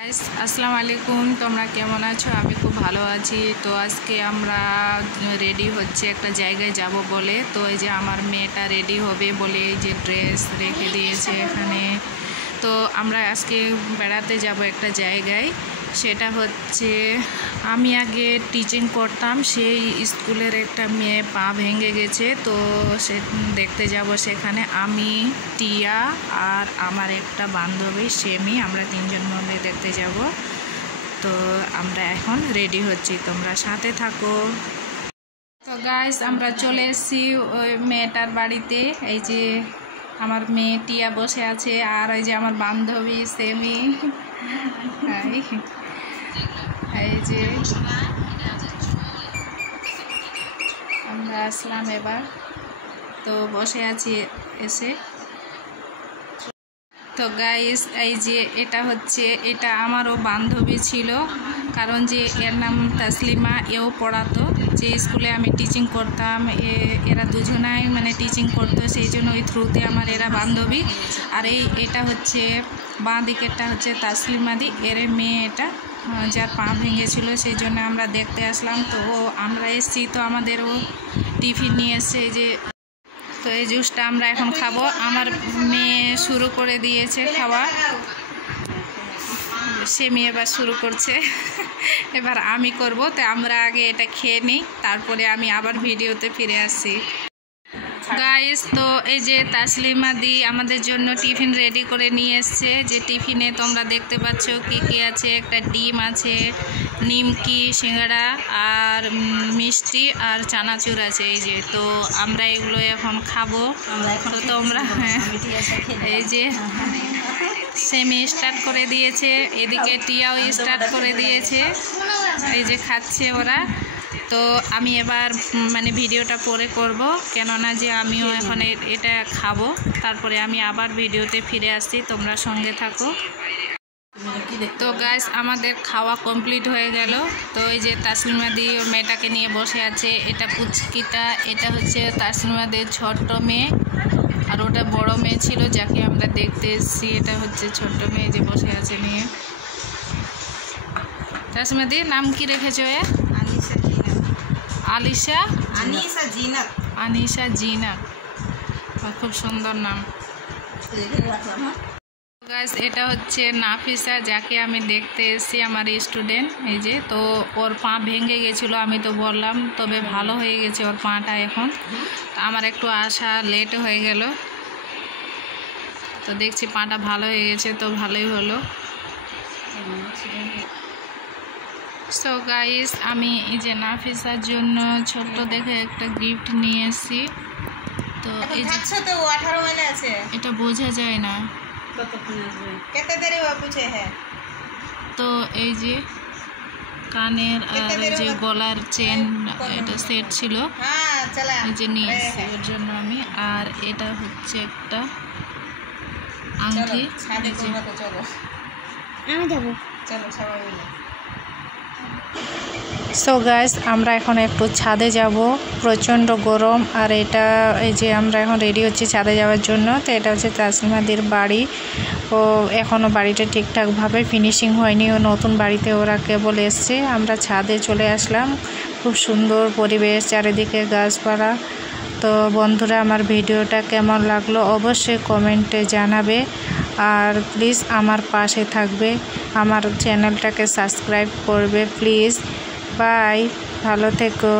Guys আসসালামু আলাইকুম, তোমরা কেমন আছো? আমি খুব ভালো আছি। তো আজকে আমরা রেডি হচ্ছে একটা জায়গায় যাব বলে। তো এই যে আমার মেয়েটা রেডি হবে বলে এই যে ড্রেস রেখে দিয়েছে এখানে। তো আমরা আজকে বেড়াতে যাব একটা জায়গায়, সেটা হচ্ছে আমি আগে টিচিং করতাম সেই স্কুলের একটা মেয়ে পা ভেঙে গেছে। তো সে দেখতে যাব সেখানে, আমি, টিয়া আর আমার একটা বান্ধবী সেমি, আমরা তিনজন মিলে দেখতে যাব। তো আমরা এখন রেডি হচ্ছি, তোমরা সাথে থাকো। তো গাইস আমরা চলে এসেছি ওই মেয়েটার বাড়িতে। এই যে আমার মেয়ে টিয়া বসে আছে আর এই যে আমার বান্ধবী সেমি। এই যে আমরা আসলাম এবার, তো বসে আছি এসে। তো গাইস এই যে এটা আমারও বান্ধবী ছিল, কারণ যে এর নাম তাসলিমা, এও পড়াতো যে স্কুলে আমি টিচিং করতাম। এরা দুজনাই মানে টিচিং করতো, সেই জন্য ওই থ্রুতে আমার এরা বান্ধবী। আর এটা হচ্ছে বাঁ দিকেরটা হচ্ছে তাসলিমাদি, এর মেয়ে, এটা যার পা ভেঙেছিল, সেই জন্য আমরা দেখতে আসলাম। তো আমরা এসেছি, তো আমাদেরও টিফিন নিয়ে এসছে। এই যে তো এই জুসটা আমরা এখন খাবো। আমার মেয়ে শুরু করে দিয়েছে খাওয়া, সেমি এবার শুরু করছে, এবার আমি করব। তো আমরা আগে এটা খেয়ে নিই, তারপরে আমি আবার ভিডিওতে ফিরে আসছি। গাইস তো এই যে তাসলিমা দি আমাদের জন্য টিফিন রেডি করে নিয়ে এসছে। যে টিফিনে তোমরা দেখতে পাচ্ছ কি কি আছে, একটা ডিম আছে, নিমকি, সিঙ্গাড়া আর মিষ্টি আর চানাচুর আছে। এই যে তো আমরা এগুলো এখন খাবো। তো তোমরা এই যে সেমি স্টার্ট করে দিয়েছে, এদিকে টিয়াও স্টার্ট করে দিয়েছে, এই যে খাচ্ছে ওরা। তো আমি এবার মানে ভিডিওটা পরে করব, কেননা যে আমিও এখন এটা খাবো, তারপরে আমি আবার ভিডিওতে ফিরে আসছি, তোমরা সঙ্গে থাকো। তো গাইস আমাদের খাওয়া কমপ্লিট হয়ে গেল। তো এই যে তাসলিমা দি ওর মেয়েটাকে নিয়ে বসে আছে, এটা পুচকিটা, এটা হচ্ছে তাসলিমা দির ছোট্ট মেয়ে, আর ওটা বড় মেয়ে ছিল যাকে আমরা দেখতে এসেছি। এটা হচ্ছে ছোট্ট মেয়ে যে বসে আছে নিয়ে। তাসলিমা দির নাম কি রেখেছো? আনিশা জিনাত, খুব সুন্দর নাম। গাইস এটা হচ্ছে নাফিসা, যাকে আমি দেখতে এসেছি, আমার স্টুডেন্ট। এই যে তো ওর পা ভেঙে গেছিলো, আমি তো বললাম, তবে ভালো হয়ে গেছে ওর পাটা এখন। আমার একটু আসা লেট হয়ে গেল, তো দেখছি পাটা ভালো হয়ে গেছে, তো ভালোই হলো। সো গাইস আমি এই যে নাফিসার জন্য ছোট্ট দেখে একটা গিফট নিয়ে এসেছি। তো এই যে এটা বোঝা যায় না, তো এই যে কানের আর এই যে গলার চেন, এটা সেট ছিল, এই যে নিয়ে এসেছি ওর জন্য আমি। আর এটা হচ্ছে একটা আংটি। সো গাইস আমরা এখন একটু ছাদে যাব, প্রচণ্ড গরম। আর এটা এই যে আমরা এখন রেডি হচ্ছি ছাদে যাওয়ার জন্য। তো এটা হচ্ছে তাসলিমাদের বাড়ি, ও এখনও বাড়িটা ঠিকঠাকভাবে ফিনিশিং হয়নি, ও নতুন বাড়িতে ওরা কেবল এসছে। আমরা ছাদে চলে আসলাম, খুব সুন্দর পরিবেশ, চারিদিকে গাছপালা। তো বন্ধুরা আমার ভিডিওটা কেমন লাগলো অবশ্যই কমেন্টে জানাবে, আর প্লিজ আমার পাশে থাকবে, আমার চ্যানেলটাকে সাবস্ক্রাইব করবে প্লিজ। বাই, ভালো থেকো।